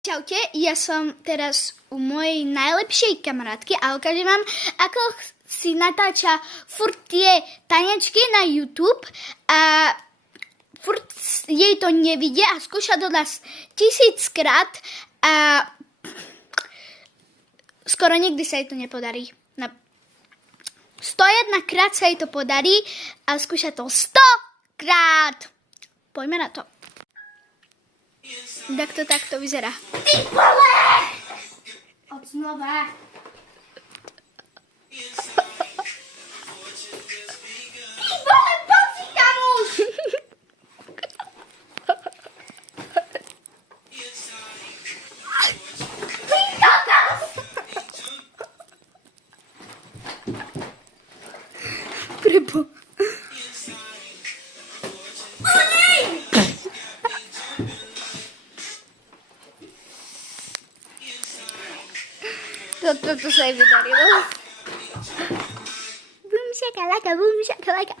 Čaute, ja som teraz u mojej najlepšej kamarátky a ukážem vám, ako si natáča furt tie tanečky na YouTube a furt jej to nevidie a skúša to nás 1000-krát a skoro nikdy sa jej to nepodarí. 101 krát sa jej to podarí a skúša to 100 krát. Poďme na to. Takto vyzerá. Ty vole! Od znova. Ty vole, poď si tam už! Ty kokos! Prebo. To sa jej vydarilo. Bum shakalaka, bum shakalaka.